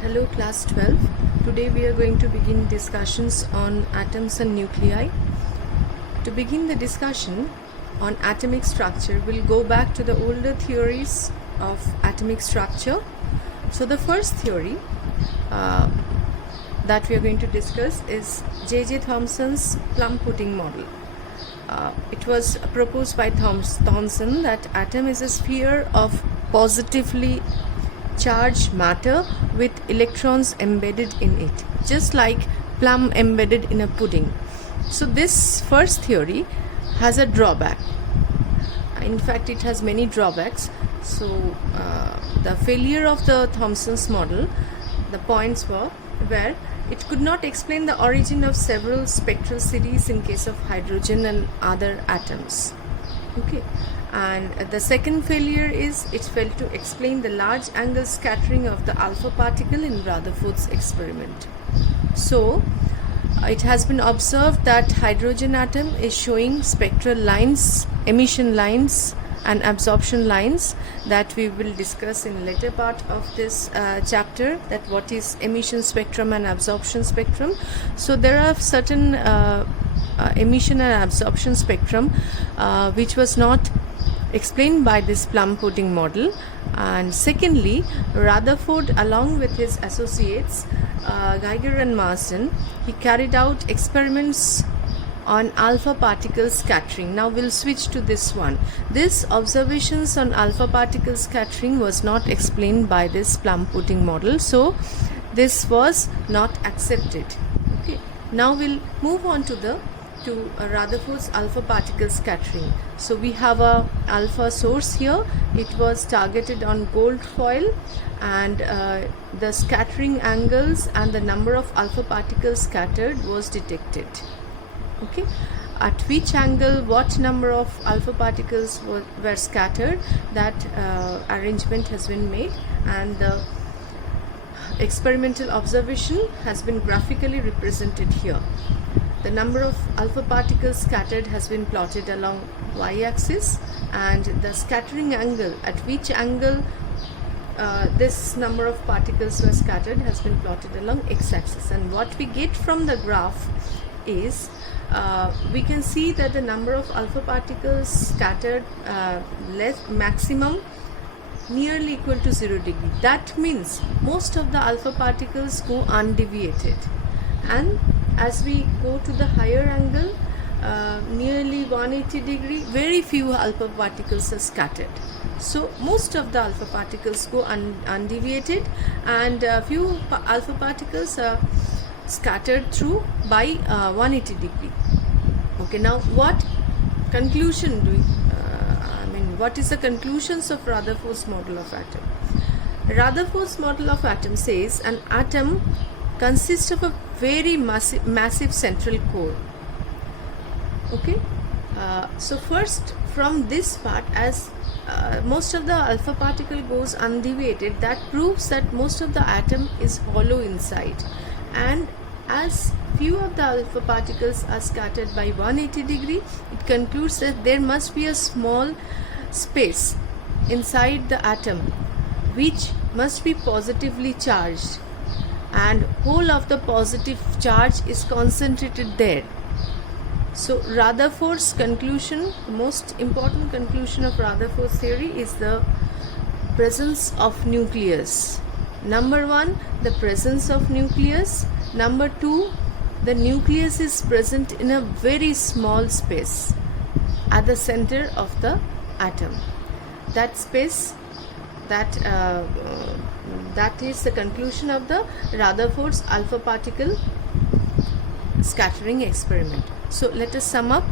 Hello class 12. Today we are going to begin discussions on atoms and nuclei. To begin the discussion on atomic structure, we'll go back to the older theories of atomic structure. So the first theory that we are going to discuss is J.J. Thomson's plum pudding model. It was proposed by Thomson that atom is a sphere of positively charged matter with electrons embedded in it, just like plum embedded in a pudding. So this first theory has a drawback. In fact, it has many drawbacks. So the failure of the Thomson's model, the points were where it could not explain the origin of several spectral series in case of hydrogen and other atoms. Okay. And the second failure is it failed to explain the large angle scattering of the alpha particle in Rutherford's experiment. So it has been observed that hydrogen atom is showing spectral lines, emission lines and absorption lines that we will discuss in later part of this chapter, that what is emission spectrum and absorption spectrum. So there are certain emission and absorption spectrum which was not explained by this plum pudding model. And secondly, Rutherford along with his associates Geiger and Marsden, he carried out experiments on alpha particle scattering. Now we'll switch to this one. This observations on alpha particle scattering was not explained by this plum pudding model, so this was not accepted. Okay, now we'll move on to Rutherford's alpha particle scattering. So we have a alpha source here. It was targeted on gold foil, and the scattering angles and the number of alpha particles scattered was detected. Okay, at which angle what number of alpha particles were scattered, that arrangement has been made, and the experimental observation has been graphically represented here. The number of alpha particles scattered has been plotted along y-axis, and the scattering angle, at which angle this number of particles were scattered, has been plotted along x-axis. And what we get from the graph is we can see that the number of alpha particles scattered maximum nearly equal to 0 degree. That means most of the alpha particles go undeviated, and as we go to the higher angle, nearly 180 degree, very few alpha particles are scattered. So most of the alpha particles go undeviated, and few alpha particles are scattered through by 180 degree. Okay, now what conclusion do we, what is the conclusions of Rutherford's model of atom? Rutherford's model of atom says an atom consists of a very massive central core. Okay, so first from this part, as most of the alpha particle goes undeviated, that proves that most of the atom is hollow inside, and as few of the alpha particles are scattered by 180 degree, it concludes that there must be a small space inside the atom which must be positively charged, and whole of the positive charge is concentrated there. So Rutherford's conclusion, the most important conclusion of Rutherford's theory, is the presence of nucleus. Number one, the presence of nucleus. Number two, the nucleus is present in a very small space at the center of the atom. That space, that is the conclusion of the Rutherford's alpha particle scattering experiment. So let us sum up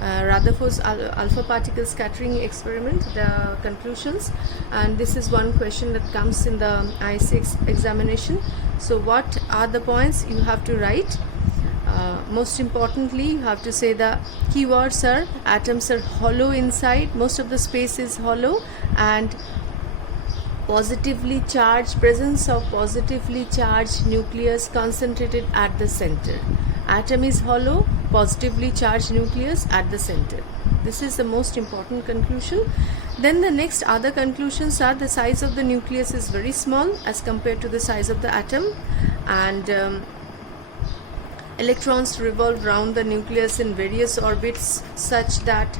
Rutherford's alpha particle scattering experiment, the conclusions, and this is one question that comes in the ISC examination. So what are the points you have to write? Most importantly, you have to say the keywords are atoms are hollow inside, most of the space is hollow, and positively charged, presence of positively charged nucleus concentrated at the center. Atom is hollow, positively charged nucleus at the center. This is the most important conclusion. Then the next other conclusions are the size of the nucleus is very small as compared to the size of the atom, and electrons revolve around the nucleus in various orbits such that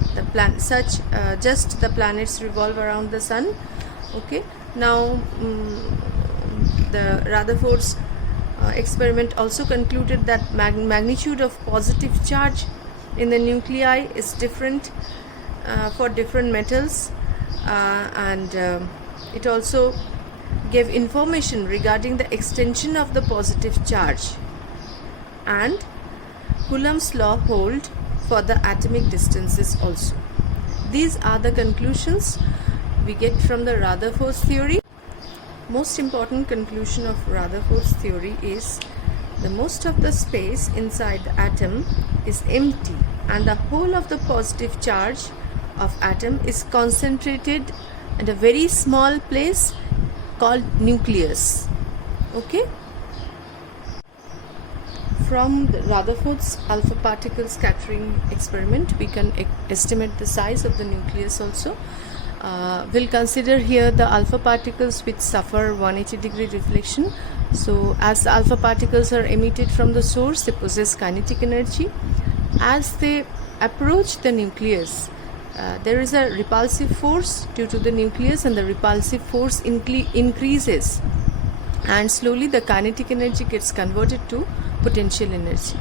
just the planets revolve around the sun. Okay, now the Rutherford's experiment also concluded that magnitude of positive charge in the nuclei is different for different metals, and it also gave information regarding the extension of the positive charge, and Coulomb's law hold for the atomic distances also. These are the conclusions we get from the Rutherford's theory. Most important conclusion of Rutherford's theory is the most of the space inside the atom is empty and the whole of the positive charge of atom is concentrated at a very small place called nucleus. Okay? From the Rutherford's alpha particle scattering experiment, we can estimate the size of the nucleus also. We'll consider here the alpha particles which suffer 180-degree reflection. So as the alpha particles are emitted from the source, they possess kinetic energy. As they approach the nucleus, there is a repulsive force due to the nucleus, and the repulsive force increases, and slowly the kinetic energy gets converted to potential energy.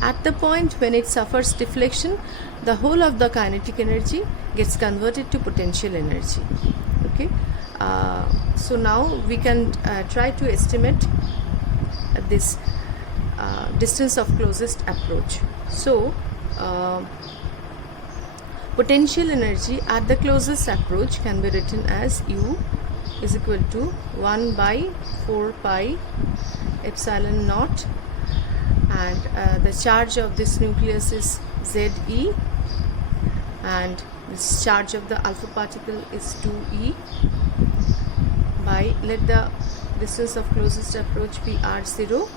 At the point when it suffers deflection, the whole of the kinetic energy gets converted to potential energy. Okay, so now we can try to estimate this distance of closest approach. So potential energy at the closest approach can be written as U is equal to 1 by 4 pi epsilon naught, and the charge of this nucleus is Ze, and this charge of the alpha particle is 2e, by, let the distance of closest approach be r0,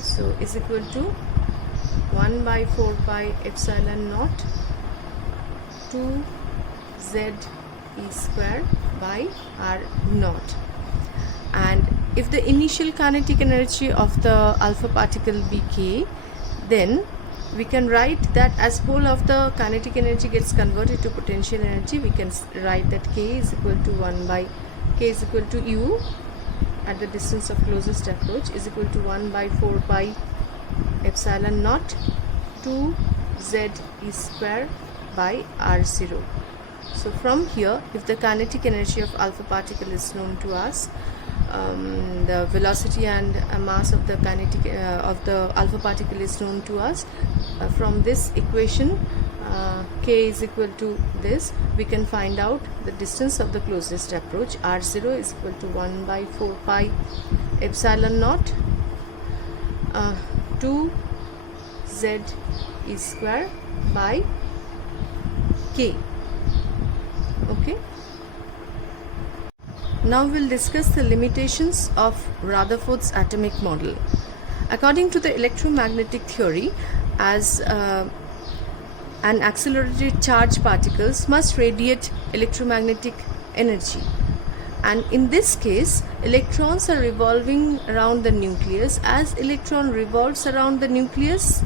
so is equal to 1 by 4 pi epsilon naught 2 Z e square by r naught. And if the initial kinetic energy of the alpha particle be k, then we can write that as whole of the kinetic energy gets converted to potential energy, we can write that k is equal to 1 by k is equal to u at the distance of closest approach is equal to 1 by 4 pi epsilon naught 2 Z e square by r0. So from here, if the kinetic energy of alpha particle is known to us, the velocity and mass of the kinetic of the alpha particle is known to us, from this equation k is equal to this, we can find out the distance of the closest approach. r0 is equal to 1 by 4 pi epsilon naught 2 Z e square by k. Okay. Now we'll discuss the limitations of Rutherford's atomic model. According to the electromagnetic theory, as an accelerated charged particles must radiate electromagnetic energy, and in this case electrons are revolving around the nucleus. As electron revolves around the nucleus,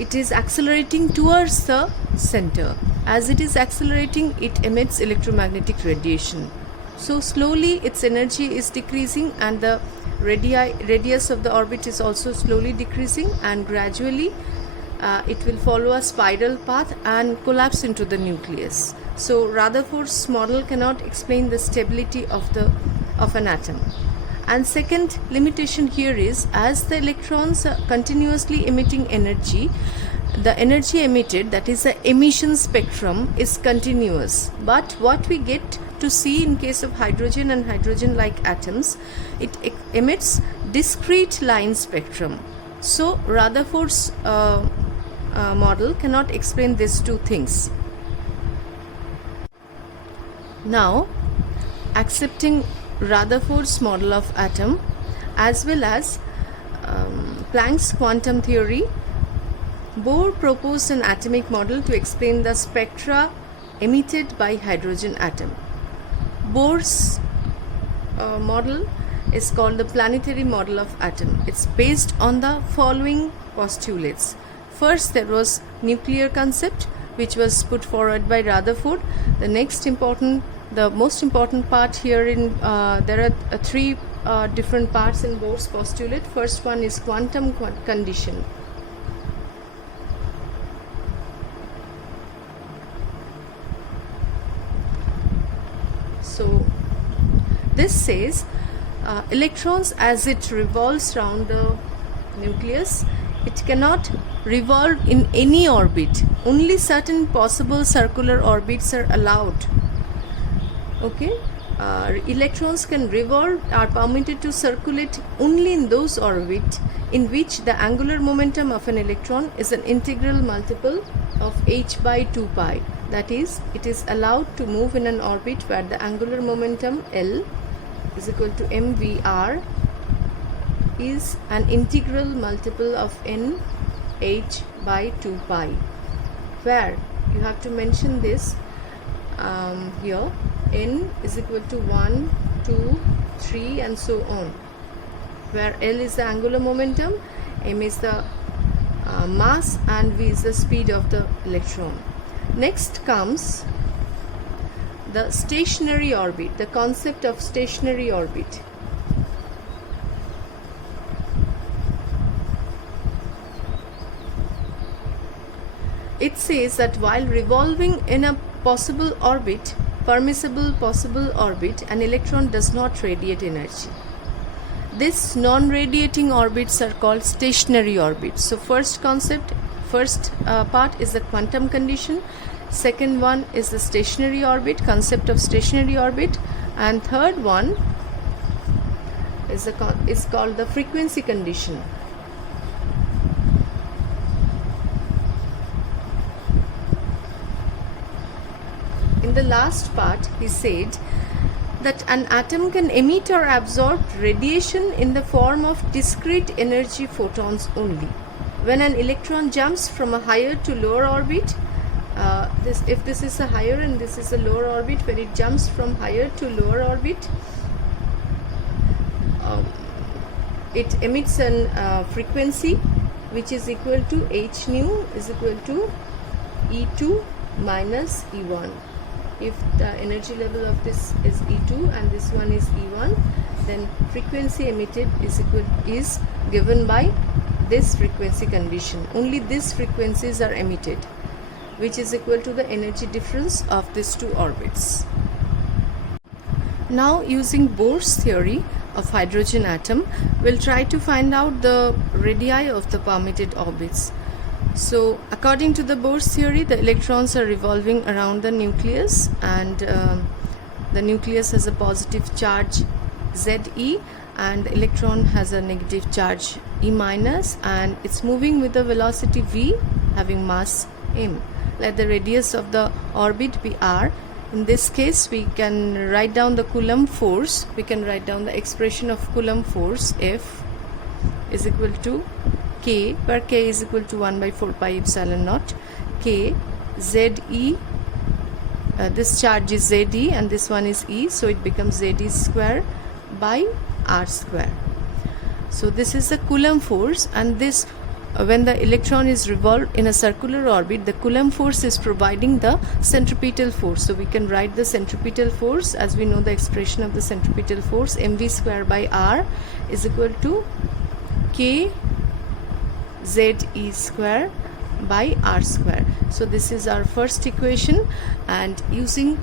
it is accelerating towards the center. As it is accelerating, it emits electromagnetic radiation. So slowly its energy is decreasing, and the radius of the orbit is also slowly decreasing, and gradually it will follow a spiral path and collapse into the nucleus. So Rutherford's model cannot explain the stability of an atom. And second limitation here is, as the electrons are continuously emitting energy, the energy emitted, that is the emission spectrum, is continuous. But what we get to see in case of hydrogen and hydrogen-like atoms, it emits discrete line spectrum. So Rutherford's model cannot explain these two things. Now, accepting Rutherford's model of atom as well as Planck's quantum theory, Bohr proposed an atomic model to explain the spectra emitted by hydrogen atom. Bohr's model is called the planetary model of atom. It's based on the following postulates. First, there was nuclear concept, which was put forward by Rutherford. The most important part here there are three different parts in Bohr's postulate. First one is quantum condition. So this says electrons, as it revolves around the nucleus, it cannot revolve in any orbit. Only certain possible circular orbits are allowed. Okay, electrons can revolve, are permitted to circulate only in those orbits in which the angular momentum of an electron is an integral multiple of h by 2 pi. That is, it is allowed to move in an orbit where the angular momentum L is equal to mvr is an integral multiple of n h by 2 pi, where you have to mention this here, n is equal to 1, 2, 3 and so on, where L is the angular momentum, m is the mass and v is the speed of the electron. Next comes the stationary orbit, the concept of stationary orbit. It says that while revolving in a possible orbit, permissible possible orbit, an electron does not radiate energy. These non-radiating orbits are called stationary orbits. So first part is the quantum condition, second one is the stationary orbit, concept of stationary orbit, and third one is called the frequency condition. In the last part, he said that an atom can emit or absorb radiation in the form of discrete energy photons only. When an electron jumps from a higher to lower orbit, if this is a higher and this is a lower orbit, when it jumps from higher to lower orbit, it emits an frequency which is equal to h nu is equal to E2 minus E1. If the energy level of this is E2 and this one is E1, then frequency emitted is given by this frequency condition. Only these frequencies are emitted, which is equal to the energy difference of these two orbits. Now, using Bohr's theory of hydrogen atom, we'll try to find out the radii of the permitted orbits. So, according to the Bohr's theory, the electrons are revolving around the nucleus, and the nucleus has a positive charge Ze, and the electron has a negative charge E minus, and it's moving with the velocity v, having mass m. Let the radius of the orbit be r. In this case, we can write down the Coulomb force. We can write down the expression of Coulomb force, F is equal to K, where K is equal to 1 by 4 pi epsilon naught, K, Ze, this charge is Ze and this one is E, so it becomes Ze square by R square. So this is the Coulomb force, and this when the electron is revolved in a circular orbit, the Coulomb force is providing the centripetal force. So we can write the centripetal force, as we know the expression of the centripetal force, mv square by r is equal to K Ze square by r square. So this is our first equation, and using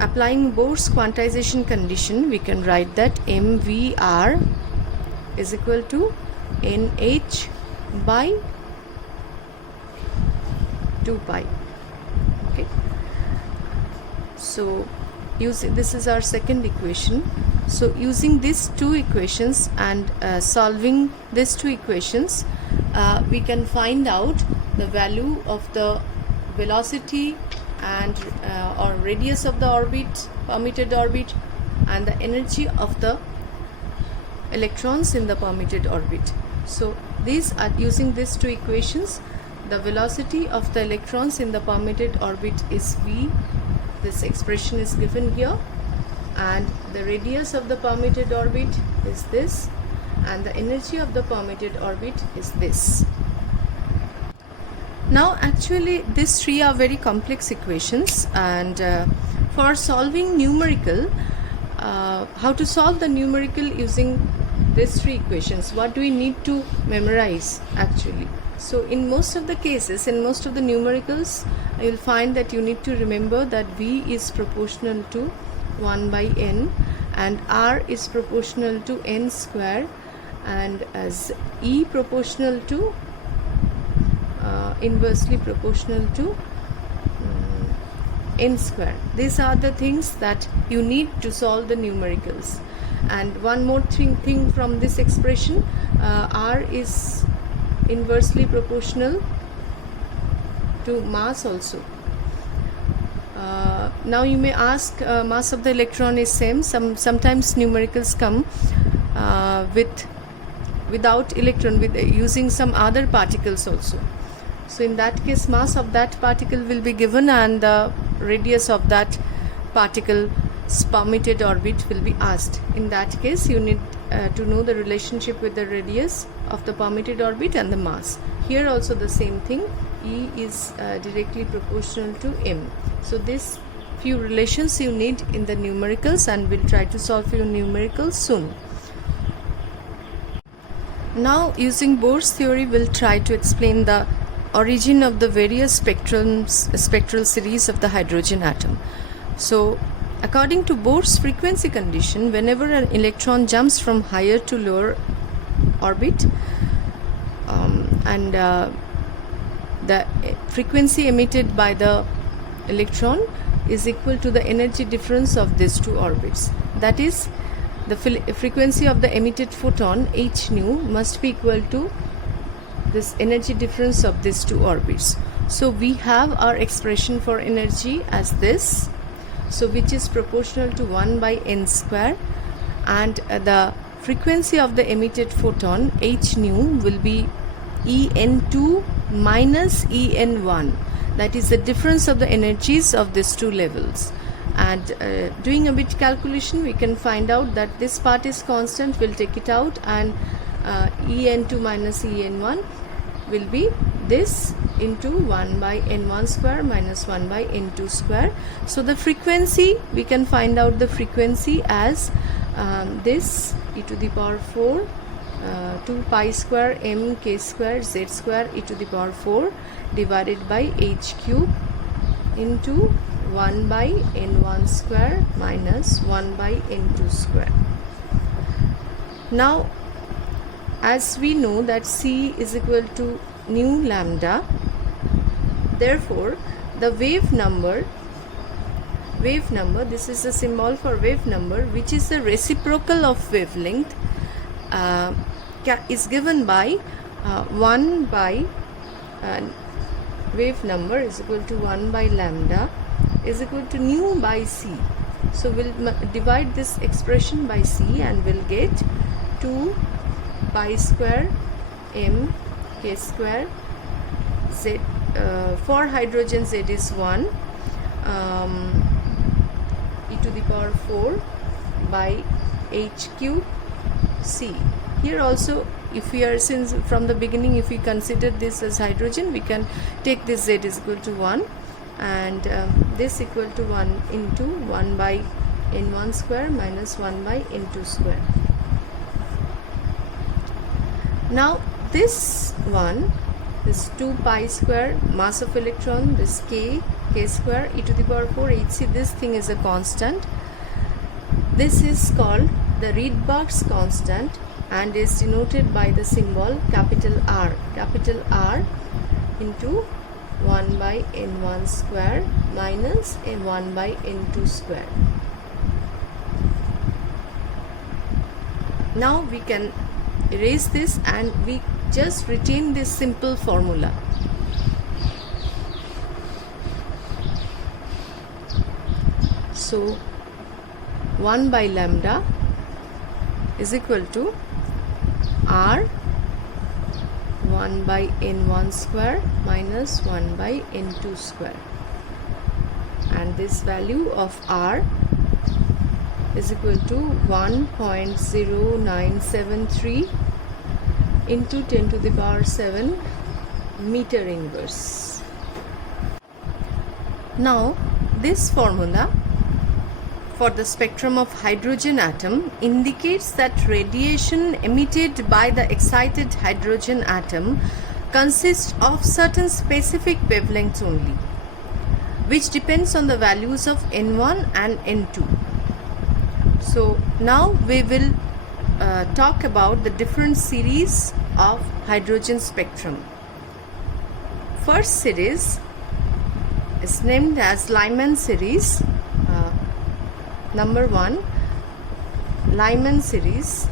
applying Bohr's quantization condition, we can write that mvr is equal to nh by 2 pi. Okay, so this is our second equation. So using these two equations and solving these two equations, we can find out the value of the velocity and or radius of the orbit, permitted orbit, and the energy of the electrons in the permitted orbit. So these are, using these two equations, the velocity of the electrons in the permitted orbit is v. This expression is given here, and the radius of the permitted orbit is this, and the energy of the permitted orbit is this. Now actually these three are very complex equations, and for solving numerical, how to solve the numerical using these three equations, what do we need to memorize actually? So in most of the cases, in most of the numericals, you will find that you need to remember that V is proportional to 1 by n, and R is proportional to n square, and as E proportional to inversely proportional to n square. These are the things that you need to solve the numericals. And one more thing from this expression, R is inversely proportional to mass also. Now you may ask, mass of the electron is same. Sometimes numericals come without electron, with using some other particles also. So in that case, mass of that particle will be given, and the radius of that particle's permitted orbit will be asked. In that case, you need to know the relationship with the radius of the permitted orbit and the mass. Here also the same thing, E is directly proportional to m. So these few relations you need in the numericals, and we'll try to solve your numericals soon. Now using Bohr's theory, we'll try to explain the origin of the various spectral series of the hydrogen atom. So according to Bohr's frequency condition, whenever an electron jumps from higher to lower orbit, and the frequency emitted by the electron is equal to the energy difference of these two orbits. That is, the frequency of the emitted photon h nu must be equal to this energy difference of these two orbits. So we have our expression for energy as this, so which is proportional to 1 by n square, and the frequency of the emitted photon h nu will be En2 minus En1. That is the difference of the energies of these two levels. And doing a bit calculation, we can find out that this part is constant. We'll take it out, and En2 minus En1 will be this into 1 by n1 square minus 1 by n2 square. So the frequency, we can find out the frequency as this e to the power 4 2 pi square m k square z square e to the power 4 divided by h cube into 1 by n1 square minus 1 by n2 square. Now as we know that C is equal to nu lambda, therefore the wave number, this is the symbol for wave number, which is the reciprocal of wavelength, is given by 1 by wave number is equal to 1 by lambda is equal to nu by C. So we'll divide this expression by C, and we'll get 2 pi square m k square z. For hydrogen z is 1 e to the power 4 by h cube C. Here also, if we are, since from the beginning, if we consider this as hydrogen, we can take this z is equal to 1, and this equal to 1 into 1 by n1 square minus 1 by n2 square. Now this one, this 2 pi square mass of electron, this k square e to the power 4 hc, this thing is a constant. This is called the Rydberg's constant and is denoted by the symbol capital R into 1 by n1 square minus 1 by n2 square. Now we can erase this, and we just retain this simple formula. So 1 by lambda is equal to R 1 by n1 square minus 1 by n2 square, and this value of r is equal to 1.0973 into 10 to the power 7 meter inverse. Now this formula for the spectrum of hydrogen atom indicates that radiation emitted by the excited hydrogen atom consists of certain specific wavelengths only, which depends on the values of n1 and n2. So now we will talk about the different series of hydrogen spectrum. First series is named as Lyman series. Number 1, Lyman series.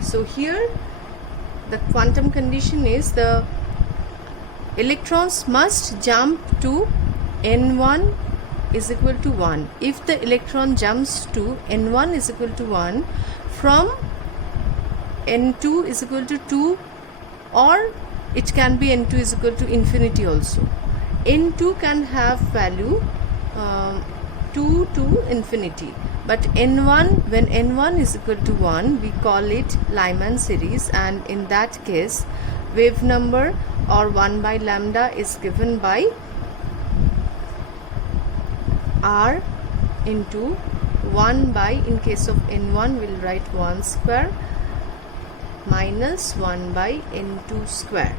So here the quantum condition is the electrons must jump to n1 is equal to 1. If the electron jumps to n1 is equal to 1 from n2 is equal to 2, or it can be n2 is equal to infinity also. n2 can have value 2 to infinity, but n1, when n1 is equal to 1, we call it Lyman series, and in that case wave number or 1 by lambda is given by r into 1 by, in case of n1 we'll write 1 square minus 1 by n2 square,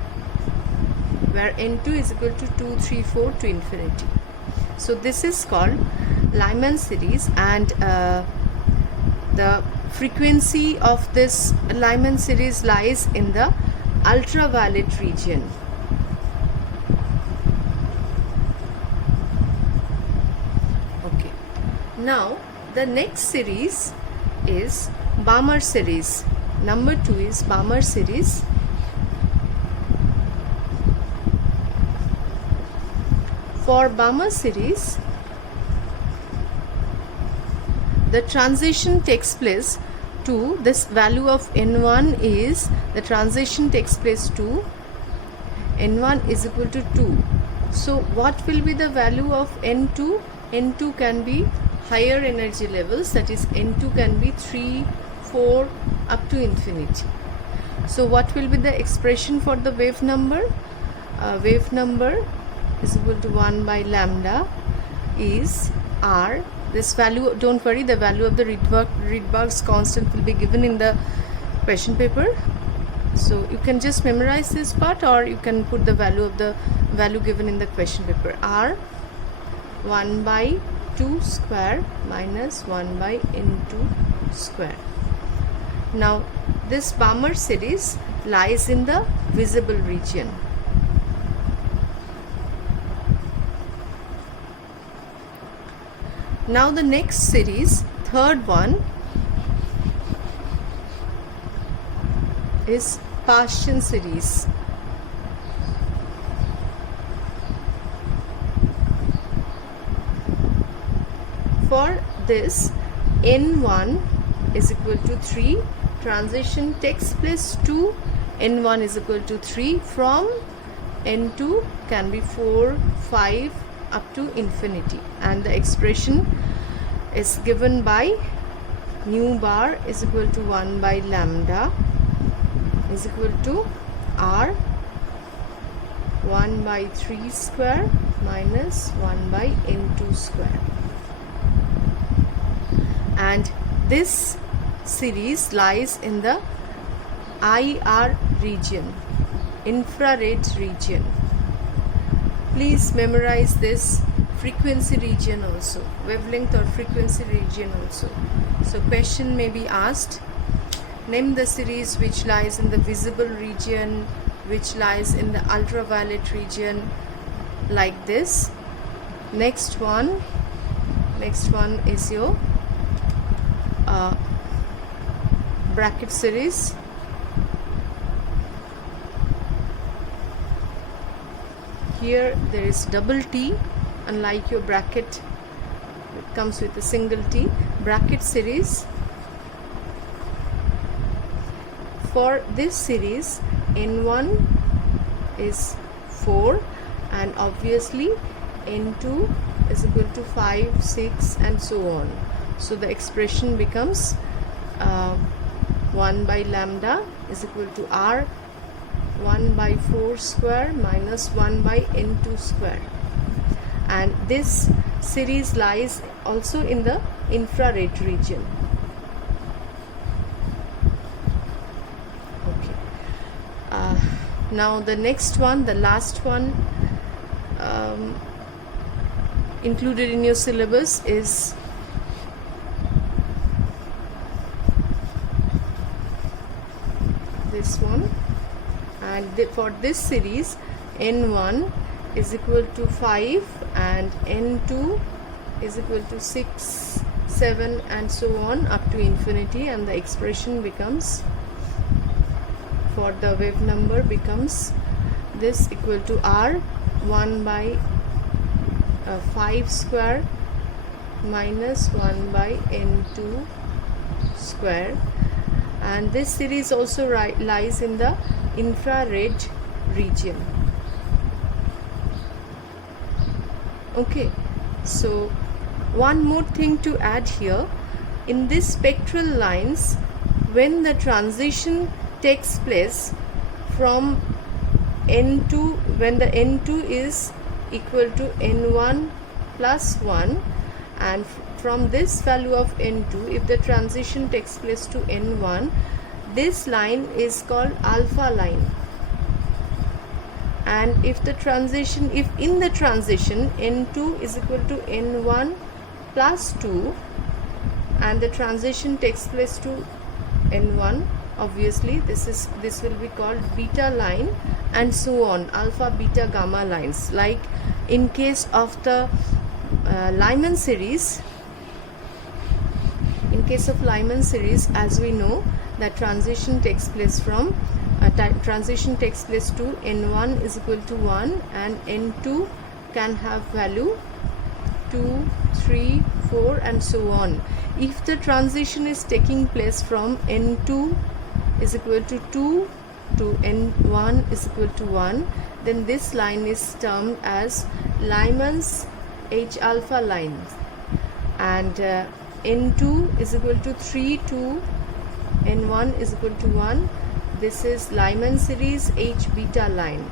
where n2 is equal to 2, 3, 4 to infinity. So this is called Lyman series, and the frequency of this Lyman series lies in the ultraviolet region. Okay, now the next series is Balmer series. Number 2 is Balmer series. For Balmer series, the transition takes place to this value of n1 is, the transition takes place to n1 is equal to 2. So what will be the value of n2? n2 can be higher energy levels, that is n2 can be 3, 4 up to infinity. So what will be the expression for the wave number? Wave number is equal to 1 by lambda is r. This value, don't worry, the value of the Rydberg's constant will be given in the question paper. So you can just memorize this part, or you can put the value given in the question paper. R 1 by 2 square minus 1 by n2 square. Now this Balmer series lies in the visible region. Now the next series, third one, is Paschen series. For this, n1 is equal to 3, transition takes place to n1 is equal to 3, from n2 can be 4, 5 up to infinity, and the expression is given by nu bar is equal to 1 by lambda is equal to r 1 by 3 square minus 1 by n2 square. And this series lies in the IR region, infrared region. Please memorize this frequency region also, wavelength or frequency region also. So question may be asked, name the series which lies in the visible region, which lies in the ultraviolet region, like this. Next one is your bracket series. Here there is double T, unlike your bracket, it comes with a single T. Bracket series for this series n1 is 4 and obviously n2 is equal to 5, 6 and so on. So the expression becomes 1 by lambda is equal to r 1 by 4 square minus 1 by n2 square. And this series lies also in the infrared region. Okay. Now the next one, the last one included in your syllabus is this one, and for this series n1 is equal to 5 and n2 is equal to 6, 7 and so on up to infinity, and the expression becomes for the wave number becomes this equal to r 1 by 5 square minus 1 by n2 square. And this series also lies in the infrared region. Okay, so one more thing to add here, in this spectral lines, when the transition takes place from n2, when the n2 is equal to n1 plus 1, and from this value of n2, if the transition takes place to n1, this line is called alpha line. And if in the transition n2 is equal to n1 plus 2 and the transition takes place to n1, obviously this will be called beta line and so on, alpha, beta, gamma lines. Like in case of the Lyman series, as we know that transition takes place to n1 is equal to 1 and n2 can have value 2, 3, 4 and so on. If the transition is taking place from n2 is equal to 2 to n1 is equal to 1, then this line is termed as Lyman's H alpha line, and n2 is equal to 3 to n1 is equal to 1, this is Lyman series H beta line.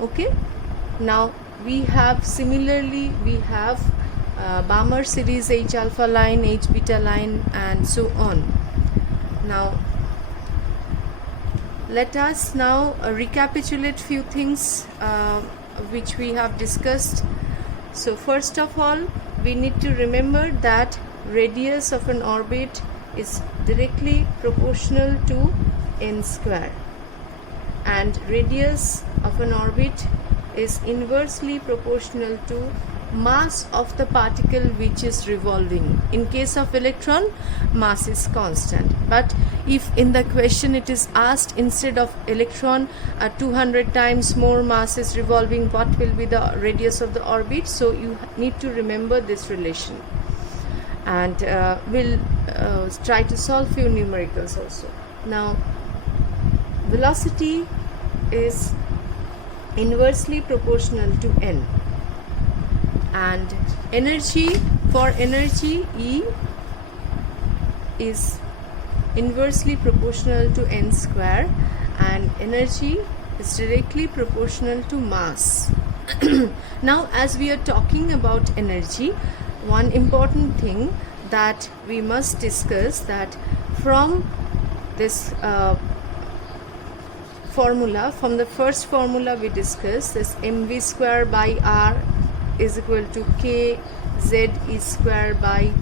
Okay, now we have Balmer series H alpha line, H beta line and so on. Now let us now recapitulate few things which we have discussed. So first of all, we need to remember that radius of an orbit is directly proportional to n square, and radius of an orbit is inversely proportional to mass of the particle which is revolving. In case of electron, mass is constant, but if in the question it is asked instead of electron 200 times more mass is revolving, what will be the radius of the orbit? So you need to remember this relation, and we'll try to solve few numericals also. Now velocity is inversely proportional to n, and energy, for energy E is inversely proportional to n square, and energy is directly proportional to mass. Now as we are talking about energy, one important thing that we must discuss, that from this formula, from the first formula we discussed, this mv square by r is equal to k z e square by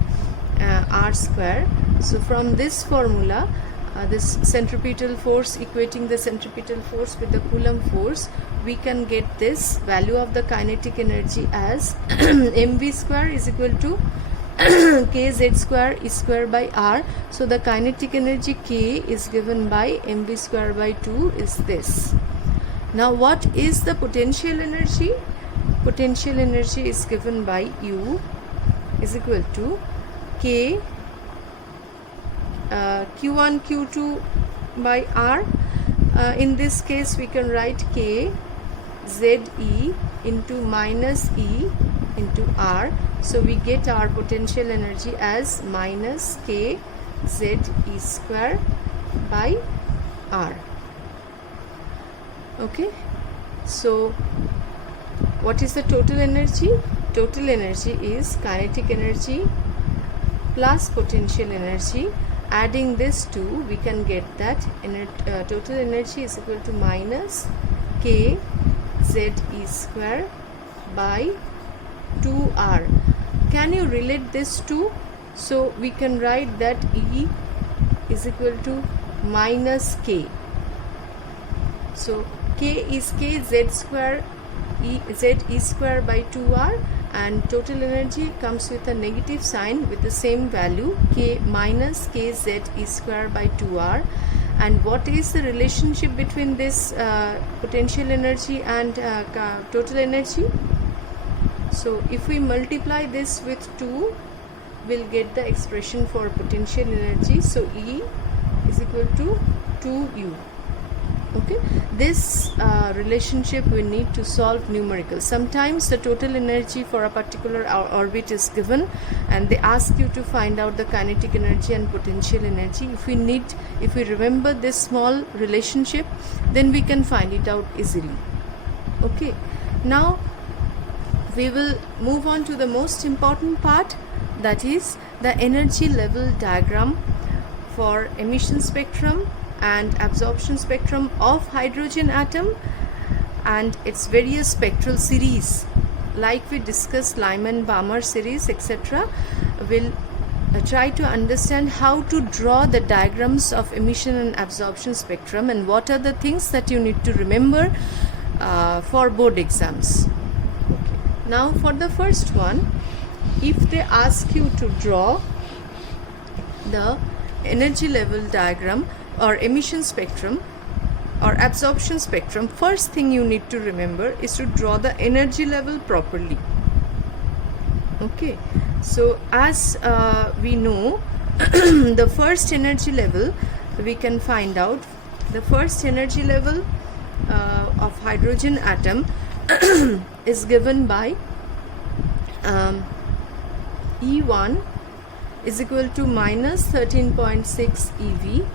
r square. So from this formula, this centripetal force, equating the centripetal force with the Coulomb force, we can get this value of the kinetic energy as mv square is equal to kz square e square by r. So the kinetic energy k is given by mv square by 2 is this. Now what is the potential energy? Potential energy is given by U is equal to k q1 q2 by R. In this case we can write K ZE into minus E into R. So we get our potential energy as minus K ZE square by R. Okay, so what is the total energy? Total energy is kinetic energy plus potential energy. Adding this two, we can get that total energy is equal to minus K ZE square by 2R. Can you relate this to? So we can write that E is equal to minus K. So K is K Z square ZE square by 2R, and total energy comes with a negative sign with the same value, K minus K ZE square by 2R. And what is the relationship between this potential energy and total energy? So if we multiply this with 2, we'll get the expression for potential energy. So E is equal to 2U. Okay, this relationship we need to solve numerical. Sometimes the total energy for a particular orbit is given and they ask you to find out the kinetic energy and potential energy. If we remember this small relationship, then we can find it out easily. Okay, now we will move on to the most important part, that is the energy level diagram for emission spectrum and absorption spectrum of hydrogen atom and its various spectral series, like we discussed Lyman-Balmer series, etc. We'll try to understand how to draw the diagrams of emission and absorption spectrum and what are the things that you need to remember for board exams. Okay. Now for the first one, if they ask you to draw the energy level diagram or emission spectrum or absorption spectrum, first thing you need to remember is to draw the energy level properly. Okay, so as we know, the first energy level we can find out, the first energy level of hydrogen atom is given by E1 is equal to minus 13.6 eV.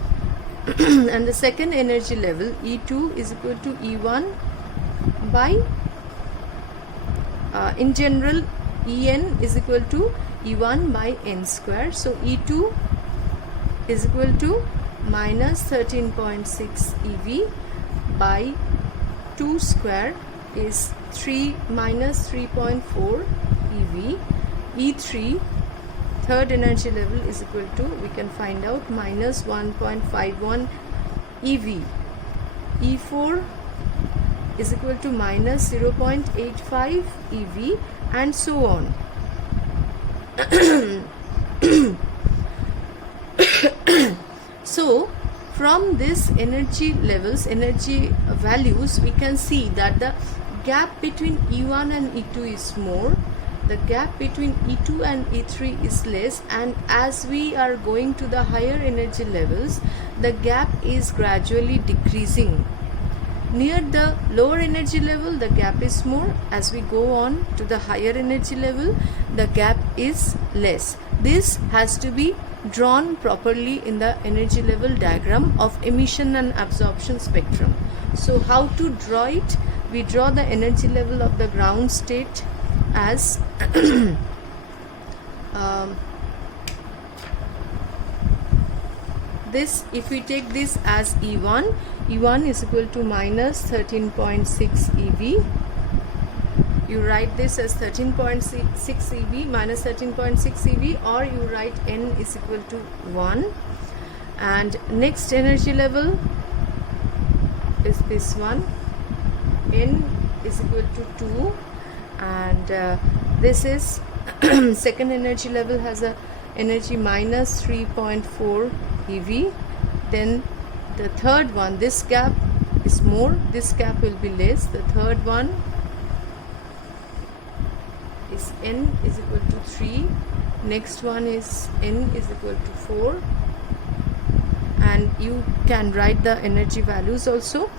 And the second energy level E2 is equal to E1 by in general En is equal to E1 by n square. So E2 is equal to minus 13.6 eV by 2 square is 3 minus 3.4 eV. E3 third energy level is equal to, we can find out, minus 1.51 eV. E4 is equal to minus 0.85 eV, and so on. So from this energy levels, energy values, we can see that the gap between E1 and E2 is more, the gap between E2 and E3 is less, and as we are going to the higher energy levels, the gap is gradually decreasing. Near the lower energy level, the gap is more. As we go on to the higher energy level, the gap is less. This has to be drawn properly in the energy level diagram of emission and absorption spectrum. So how to draw it? We draw the energy level of the ground state as this. If we take this as E1, E1 is equal to minus 13.6 eV. You write this as 13.6 eV minus 13.6 eV, or you write N is equal to 1. And next energy level is this one, N is equal to 2, and this is second energy level has a energy minus 3.4 eV. Then the third one, this gap is more, this gap will be less. The third one is N is equal to 3, next one is N is equal to 4, and you can write the energy values also.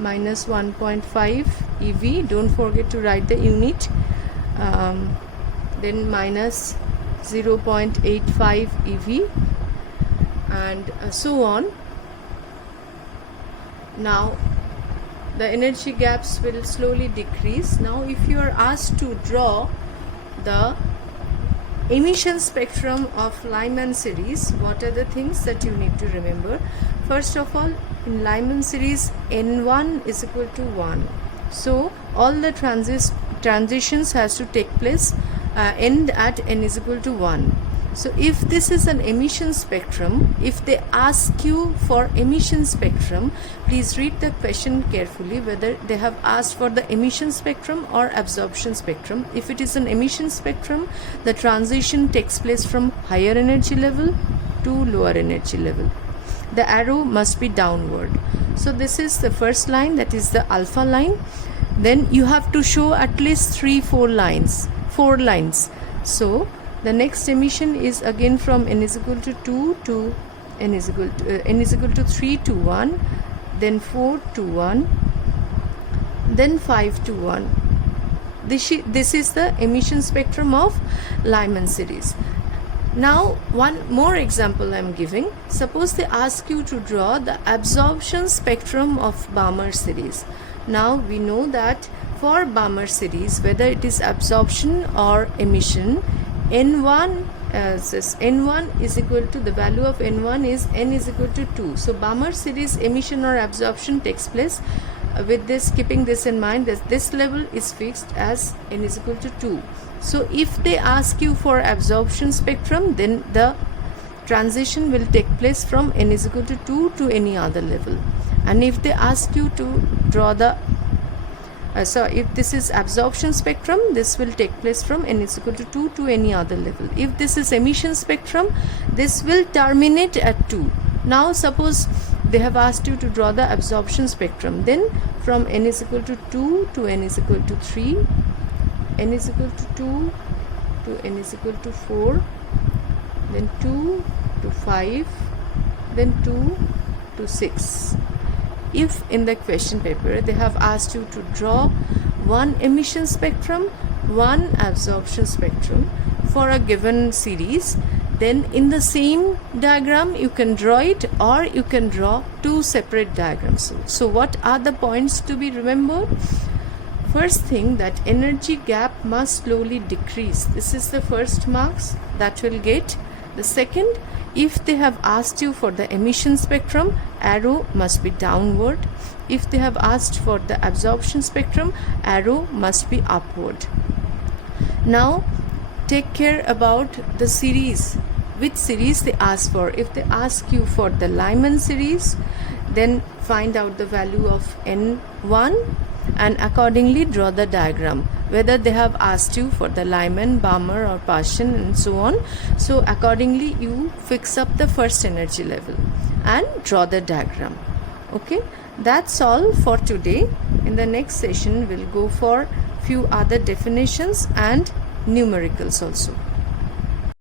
Minus 1.5 eV, don't forget to write the unit. Then minus 0.85 eV, and so on. Now the energy gaps will slowly decrease. Now if you are asked to draw the emission spectrum of Lyman series, what are the things that you need to remember? First of all, in Lyman series, N1 is equal to 1. So all the transitions has to take place end at N is equal to 1. So if this is an emission spectrum, if they ask you for emission spectrum, please read the question carefully whether they have asked for the emission spectrum or absorption spectrum. If it is an emission spectrum, the transition takes place from higher energy level to lower energy level. The arrow must be downward. So this is the first line, that is the alpha line. Then you have to show at least 4 lines. So the next emission is again from N is equal to 2 to N is equal to 3 to 1, then 4 to 1, then 5 to 1. This is the emission spectrum of Lyman series. Now one more example I am giving. Suppose they ask you to draw the absorption spectrum of Balmer series. Now we know that for Balmer series, whether it is absorption or emission, N1 is equal to, the value of N1 is N is equal to 2. So Balmer series emission or absorption takes place with this, keeping this in mind, that this level is fixed as N is equal to 2. So if they ask you for absorption spectrum, then the transition will take place from N is equal to 2 to any other level. And if they ask you to draw the so if this is absorption spectrum, this will take place from N is equal to 2 to any other level. If this is emission spectrum, this will terminate at 2. Now suppose they have asked you to draw the absorption spectrum, then from N is equal to 2 to N is equal to 3, N is equal to 2 to N is equal to 4, then 2 to 5, then 2 to 6. If in the question paper they have asked you to draw one emission spectrum, one absorption spectrum for a given series, then in the same diagram you can draw it, or you can draw 2 separate diagrams. So what are the points to be remembered? First thing, that energy gap must slowly decrease. This is the first marks that will get. The second, if they have asked you for the emission spectrum, arrow must be downward. If they have asked for the absorption spectrum, arrow must be upward. Now take care about the series, which series they ask for. If they ask you for the Lyman series, then find out the value of N1 and accordingly draw the diagram, whether they have asked you for the Lyman, Balmer or Paschen and so on. So accordingly you fix up the first energy level and draw the diagram. Okay, that's all for today. In the next session we'll go for few other definitions and numericals also.